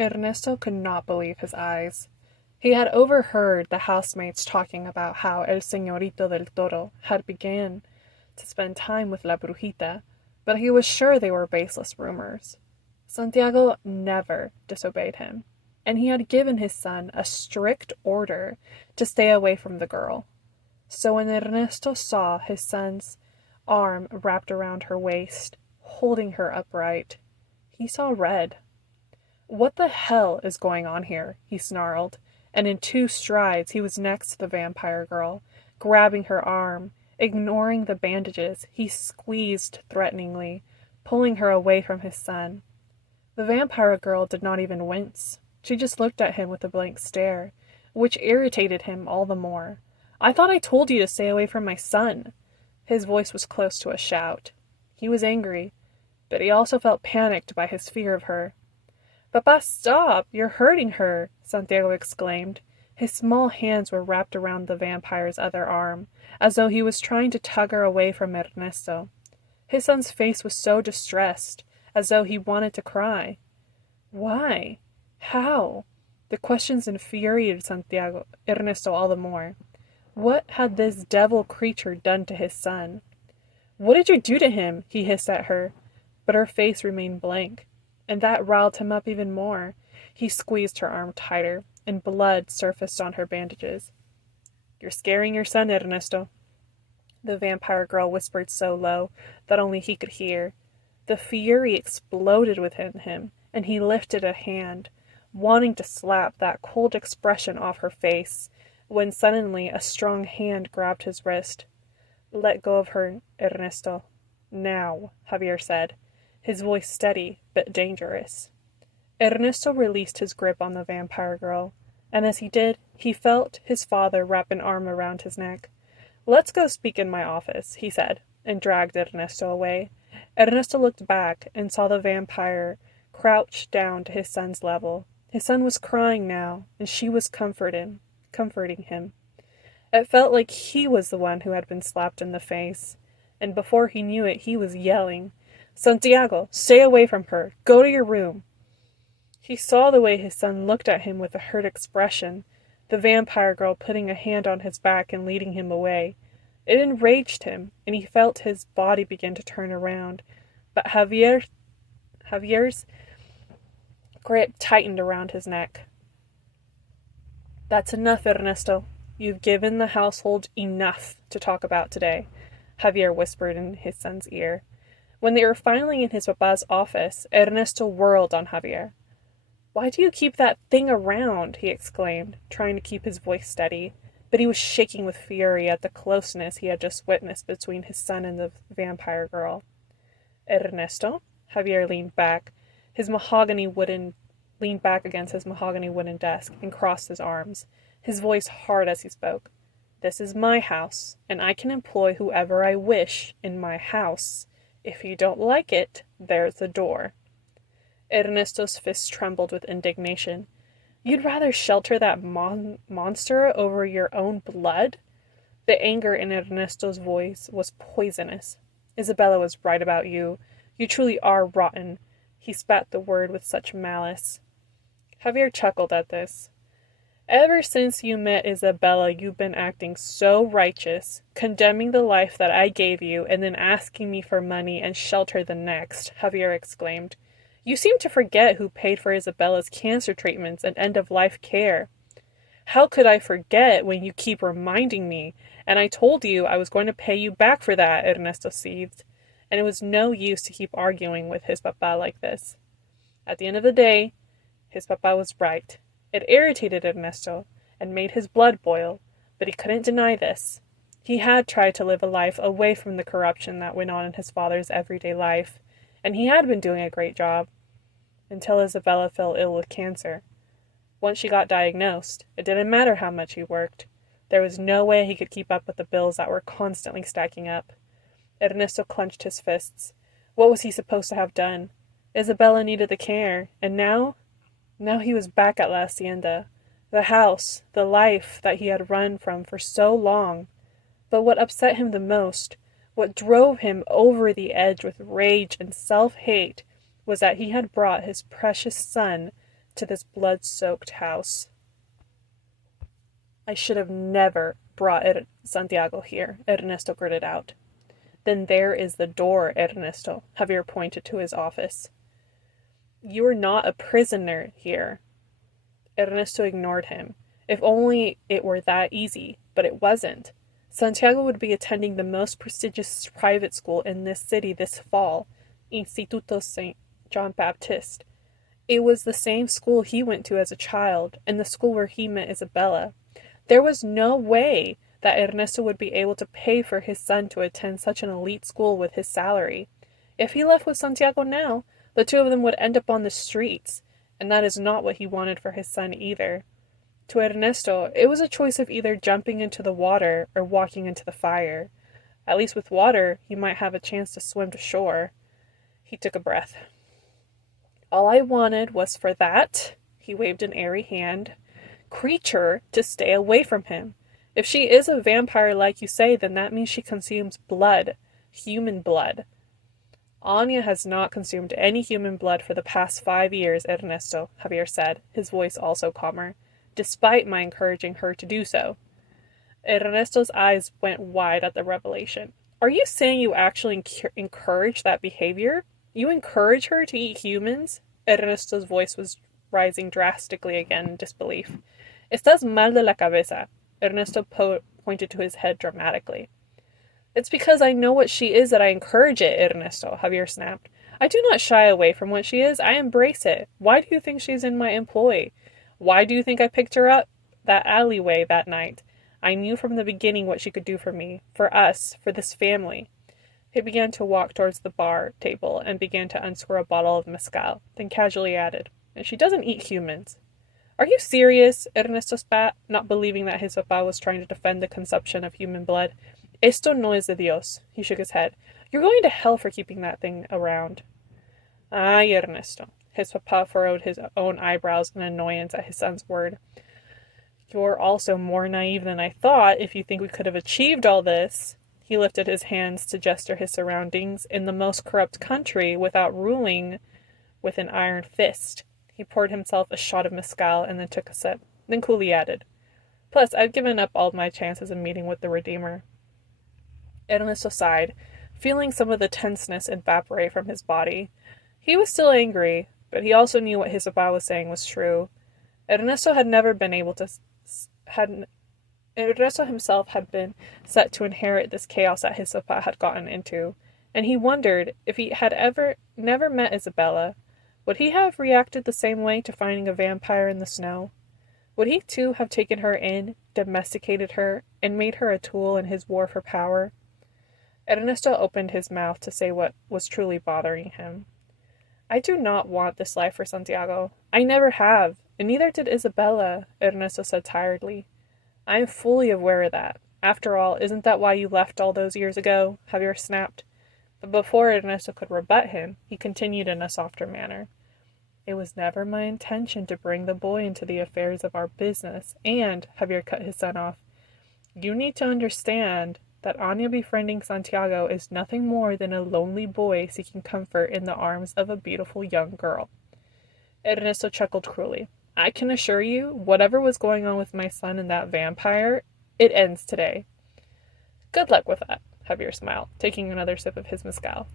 Ernesto could not believe his eyes. He had overheard the housemates talking about how El Señorito del Toro had begun to spend time with La Brujita, but he was sure they were baseless rumors. Santiago never disobeyed him, and he had given his son a strict order to stay away from the girl. So when Ernesto saw his son's arm wrapped around her waist, holding her upright, he saw red. "What the hell is going on here?" he snarled, and in 2 strides he was next to the vampire girl, grabbing her arm. Ignoring the bandages, he squeezed threateningly, pulling her away from his son. The vampire girl did not even wince. She just looked at him with a blank stare, which irritated him all the more. "I thought I told you to stay away from my son." His voice was close to a shout. He was angry, but he also felt panicked by his fear of her. "Papa, stop! You're hurting her!" Santiago exclaimed. His small hands were wrapped around the vampire's other arm, as though he was trying to tug her away from Ernesto. His son's face was so distressed, as though he wanted to cry. Why? How? The questions infuriated Ernesto all the more. What had this devil creature done to his son? "What did you do to him?" he hissed at her, but her face remained blank, and that riled him up even more. He squeezed her arm tighter, and blood surfaced on her bandages. "You're scaring your son, Ernesto," the vampire girl whispered so low that only he could hear. The fury exploded within him, and he lifted a hand, wanting to slap that cold expression off her face, when suddenly a strong hand grabbed his wrist. "Let go of her, Ernesto. Now," Javier said, his voice steady but dangerous. Ernesto released his grip on the vampire girl, and as he did, he felt his father wrap an arm around his neck. "Let's go speak in my office," he said, and dragged Ernesto away. Ernesto looked back and saw the vampire crouched down to his son's level. His son was crying now, and she was comforting him. It felt like he was the one who had been slapped in the face, and before he knew it, he was yelling, "Santiago, stay away from her! Go to your room!" He saw the way his son looked at him with a hurt expression, the vampire girl putting a hand on his back and leading him away. It enraged him, and he felt his body begin to turn around, but Javier's grip tightened around his neck. "That's enough, Ernesto. You've given the household enough to talk about today," Javier whispered in his son's ear. When they were finally in his papa's office, Ernesto whirled on Javier. "Why do you keep that thing around?" he exclaimed, trying to keep his voice steady, but he was shaking with fury at the closeness he had just witnessed between his son and the vampire girl. "Ernesto?" Javier leaned back against his mahogany wooden desk and crossed his arms, his voice hard as he spoke. "This is my house, and I can employ whoever I wish in my house. If you don't like it, there's the door." Ernesto's fists trembled with indignation. "You'd rather shelter that monster over your own blood?" The anger in Ernesto's voice was poisonous. "Isabella was right about you. You truly are rotten." He spat the word with such malice. Javier chuckled at this. "Ever since you met Isabella, you've been acting so righteous, condemning the life that I gave you, and then asking me for money and shelter the next," Javier exclaimed. "You seem to forget who paid for Isabella's cancer treatments and end-of-life care." "How could I forget when you keep reminding me? And I told you I was going to pay you back for that," Ernesto seethed. And it was no use to keep arguing with his papa like this. At the end of the day, his papa was right. It irritated Ernesto and made his blood boil, but he couldn't deny this. He had tried to live a life away from the corruption that went on in his father's everyday life, and he had been doing a great job, until Isabella fell ill with cancer. Once she got diagnosed, it didn't matter how much he worked. There was no way he could keep up with the bills that were constantly stacking up. Ernesto clenched his fists. What was he supposed to have done? Isabella needed the care, and now he was back at La Hacienda, the house, the life that he had run from for so long. But what upset him the most, what drove him over the edge with rage and self-hate, was that he had brought his precious son to this blood-soaked house. I should have never brought Santiago here, Ernesto gritted out. Then there is the door, Ernesto. Javier pointed to his office. You are not a prisoner here. Ernesto ignored him. If only it were that easy, but it wasn't. Santiago would be attending the most prestigious private school in this city this fall, Instituto St. John Baptiste. It was the same school he went to as a child, and the school where he met Isabella. There was no way that Ernesto would be able to pay for his son to attend such an elite school with his salary. If he left with Santiago now, the two of them would end up on the streets, and that is not what he wanted for his son either. To Ernesto, it was a choice of either jumping into the water or walking into the fire. At least with water, he might have a chance to swim to shore. He took a breath. All I wanted was for that, he waved an airy hand, creature to stay away from him. If she is a vampire like you say, then that means she consumes blood, human blood. Anya has not consumed any human blood for the past 5 years, Ernesto, Javier said, his voice also calmer, despite my encouraging her to do so. Ernesto's eyes went wide at the revelation. Are you saying you actually encourage that behavior? You encourage her to eat humans? Ernesto's voice was rising drastically again in disbelief. Estás mal de la cabeza. Ernesto pointed to his head dramatically. It's because I know what she is that I encourage it, Ernesto, Javier snapped. I do not shy away from what she is. I embrace it. Why do you think she's in my employ? Why do you think I picked her up that alleyway that night? I knew from the beginning what she could do for me, for us, for this family. He began to walk towards the bar table and began to unscrew a bottle of mezcal, then casually added, and she doesn't eat humans. Are you serious? Ernesto spat, not believing that his papá was trying to defend the consumption of human blood. Esto no es de Dios. He shook his head. You're going to hell for keeping that thing around. Ay, Ernesto. His papa furrowed his own eyebrows in annoyance at his son's word. You're also more naive than I thought if you think we could have achieved all this. He lifted his hands to gesture his surroundings in the most corrupt country without ruling with an iron fist. He poured himself a shot of mezcal and then took a sip, then coolly added, Plus, I've given up all my chances of meeting with the Redeemer. Ernesto sighed, feeling some of the tenseness evaporate from his body. He was still angry, but he also knew what his papa was saying was true. Ernesto had never been able to... Ernesto himself had been set to inherit this chaos that his papa had gotten into, and he wondered if he had never met Isabella, would he have reacted the same way to finding a vampire in the snow? Would he too have taken her in, domesticated her, and made her a tool in his war for power? Ernesto opened his mouth to say what was truly bothering him. I do not want this life for Santiago. I never have, and neither did Isabella, Ernesto said tiredly. I am fully aware of that. After all, isn't that why you left all those years ago? Javier snapped. But before Ernesto could rebut him, he continued in a softer manner. It was never my intention to bring the boy into the affairs of our business, and, Javier cut his son off, you need to understand that Anya befriending Santiago is nothing more than a lonely boy seeking comfort in the arms of a beautiful young girl. Ernesto chuckled cruelly. I can assure you, whatever was going on with my son and that vampire, it ends today. Good luck with that, Javier smiled, taking another sip of his mezcal.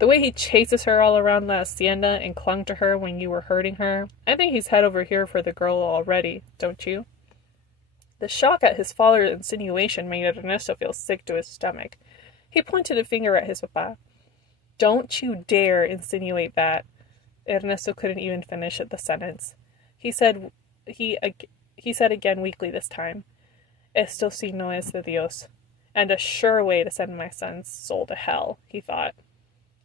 The way he chases her all around La Hacienda and clung to her when you were hurting her, I think he's head over here for the girl already, don't you? The shock at his father's insinuation made Ernesto feel sick to his stomach. He pointed a finger at his papa. Don't you dare insinuate that. Ernesto couldn't even finish the sentence. He said again weakly this time, Esto sí no es de Dios. And a sure way to send my son's soul to hell, he thought.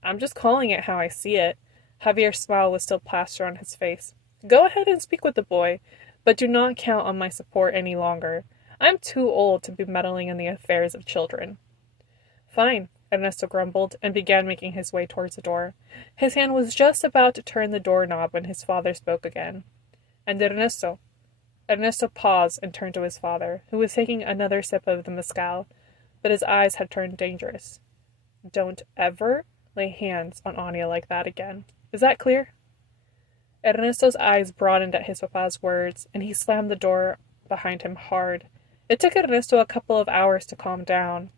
I'm just calling it how I see it. Javier's smile was still plastered on his face. Go ahead and speak with the boy, but do not count on my support any longer. I'm too old to be meddling in the affairs of children. Fine, Ernesto grumbled, and began making his way towards the door. His hand was just about to turn the doorknob when his father spoke again. And Ernesto paused and turned to his father, who was taking another sip of the mezcal, but his eyes had turned dangerous. Don't ever lay hands on Anya like that again. Is that clear? Ernesto's eyes broadened at his papa's words, and he slammed the door behind him hard. It took Ernesto a couple of hours to calm down.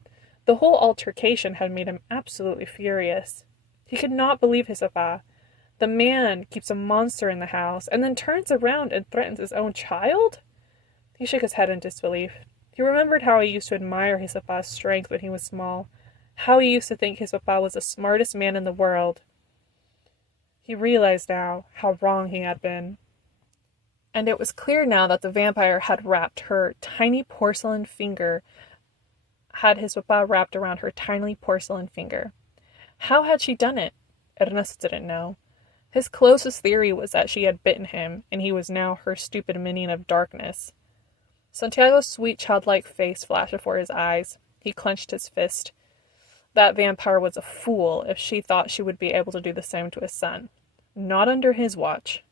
The whole altercation had made him absolutely furious. He could not believe his papa. The man keeps a monster in the house, and then turns around and threatens his own child? He shook his head in disbelief. He remembered how he used to admire his papa's strength when he was small, how he used to think his papa was the smartest man in the world. He realized now how wrong he had been. And it was clear now that the vampire had wrapped her tiny porcelain finger, had his papa wrapped around her tiny porcelain finger. How had she done it? Ernesto didn't know. His closest theory was that she had bitten him, and he was now her stupid minion of darkness. Santiago's sweet childlike face flashed before his eyes. He clenched his fist. That vampire was a fool if she thought she would be able to do the same to his son. Not under his watch.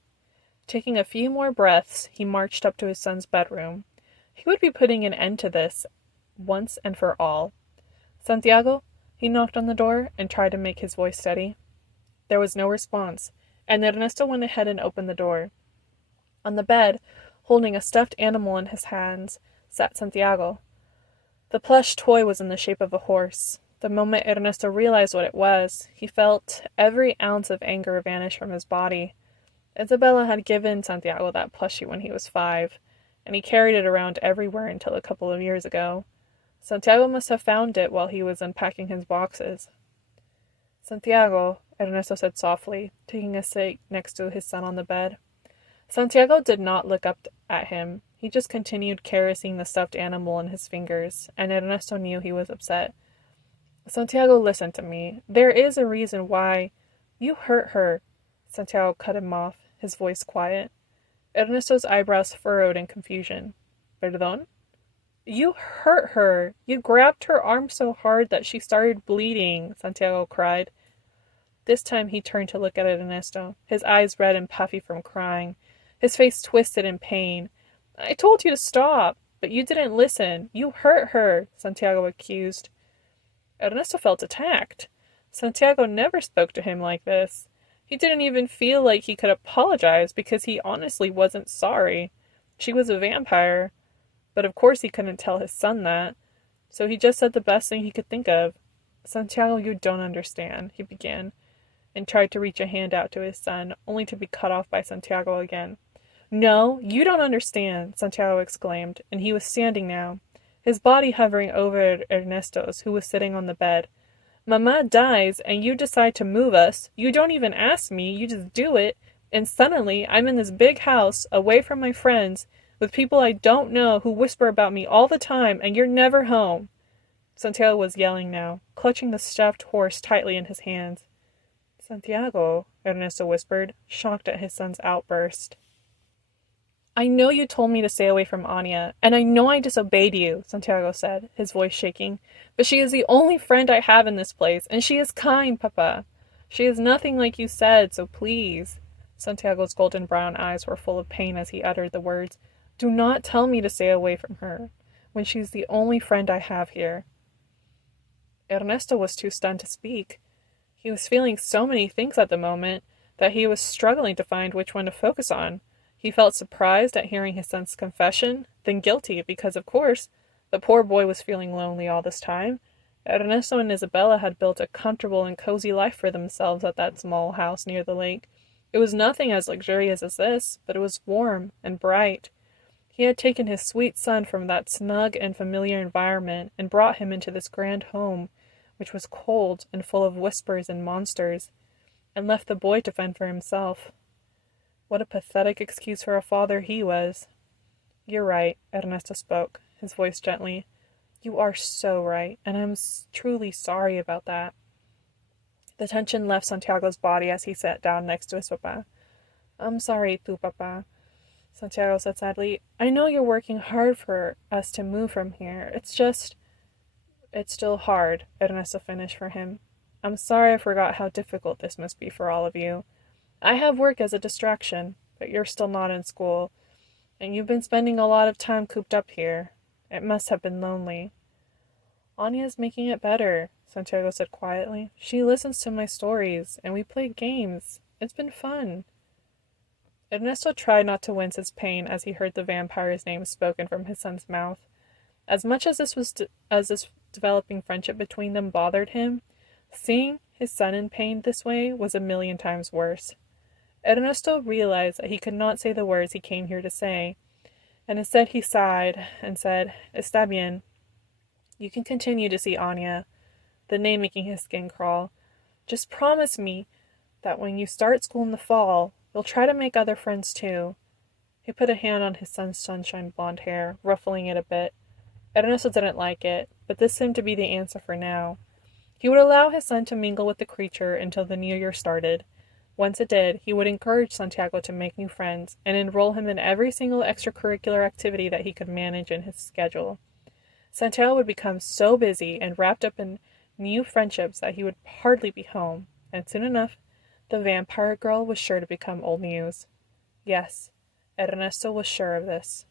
Taking a few more breaths, he marched up to his son's bedroom. He would be putting an end to this once and for all. Santiago, he knocked on the door and tried to make his voice steady. There was no response, and Ernesto went ahead and opened the door. On the bed, holding a stuffed animal in his hands, sat Santiago. The plush toy was in the shape of a horse. The moment Ernesto realized what it was, he felt every ounce of anger vanish from his body. Isabella had given Santiago that plushie when he was 5, and he carried it around everywhere until a couple of years ago. Santiago must have found it while he was unpacking his boxes. Santiago, Ernesto said softly, taking a seat next to his son on the bed. Santiago did not look up at him. He just continued caressing the stuffed animal in his fingers, and Ernesto knew he was upset. Santiago, listen to me. There is a reason why. You hurt her. Santiago cut him off, his voice quiet. Ernesto's eyebrows furrowed in confusion. Perdón? You hurt her. You grabbed her arm so hard that she started bleeding, Santiago cried. This time he turned to look at Ernesto, his eyes red and puffy from crying, his face twisted in pain. I told you to stop, but you didn't listen. You hurt her, Santiago accused. Ernesto felt attacked. Santiago never spoke to him like this. He didn't even feel like he could apologize because he honestly wasn't sorry. She was a vampire. But of course he couldn't tell his son that. So he just said the best thing he could think of. Santiago, you don't understand, he began, and tried to reach a hand out to his son, only to be cut off by Santiago again. No, you don't understand, Santiago exclaimed, and he was standing now, his body hovering over Ernesto's, who was sitting on the bed. Mama dies, and you decide to move us. You don't even ask me, you just do it, and suddenly I'm in this big house, away from my friends, with people I don't know who whisper about me all the time, and you're never home. Santiago was yelling now, clutching the stuffed horse tightly in his hands. Santiago, Ernesto whispered, shocked at his son's outburst. I know you told me to stay away from Anya, and I know I disobeyed you, Santiago said, his voice shaking, but she is the only friend I have in this place, and she is kind, Papa. She is nothing like you said, so please. Santiago's golden brown eyes were full of pain as he uttered the words. Do not tell me to stay away from her, when she's the only friend I have here. Ernesto was too stunned to speak. He was feeling so many things at the moment that he was struggling to find which one to focus on. He felt surprised at hearing his son's confession, then guilty because, of course, the poor boy was feeling lonely all this time. Ernesto and Isabella had built a comfortable and cozy life for themselves at that small house near the lake. It was nothing as luxurious as this, but it was warm and bright. He had taken his sweet son from that snug and familiar environment and brought him into this grand home, which was cold and full of whispers and monsters, and left the boy to fend for himself. What a pathetic excuse for a father he was. You're right, Ernesto spoke, his voice gently. You are so right, and I'm truly sorry about that. The tension left Santiago's body as he sat down next to his papa. I'm sorry, tu papa, Santiago said sadly. I know you're working hard for us to move from here. It's still hard, Ernesto finished for him. I'm sorry I forgot how difficult this must be for all of you. I have work as a distraction, but you're still not in school, and you've been spending a lot of time cooped up here. It must have been lonely. Anya's making it better, Santiago said quietly. She listens to my stories, and we play games. It's been fun. Ernesto tried not to wince his pain as he heard the vampire's name spoken from his son's mouth. As much as this developing friendship between them bothered him, seeing his son in pain this way was a million times worse. Ernesto realized that he could not say the words he came here to say, and instead he sighed and said, "Está bien. You can continue to see Anya," the name making his skin crawl. "Just promise me that when you start school in the fall, you'll try to make other friends too." He put a hand on his son's sunshine blonde hair, ruffling it a bit. Ernesto didn't like it, but this seemed to be the answer for now. He would allow his son to mingle with the creature until the new year started. Once it did, he would encourage Santiago to make new friends and enroll him in every single extracurricular activity that he could manage in his schedule. Santiago would become so busy and wrapped up in new friendships that he would hardly be home, and soon enough, the vampire girl was sure to become old news. Yes, Ernesto was sure of this.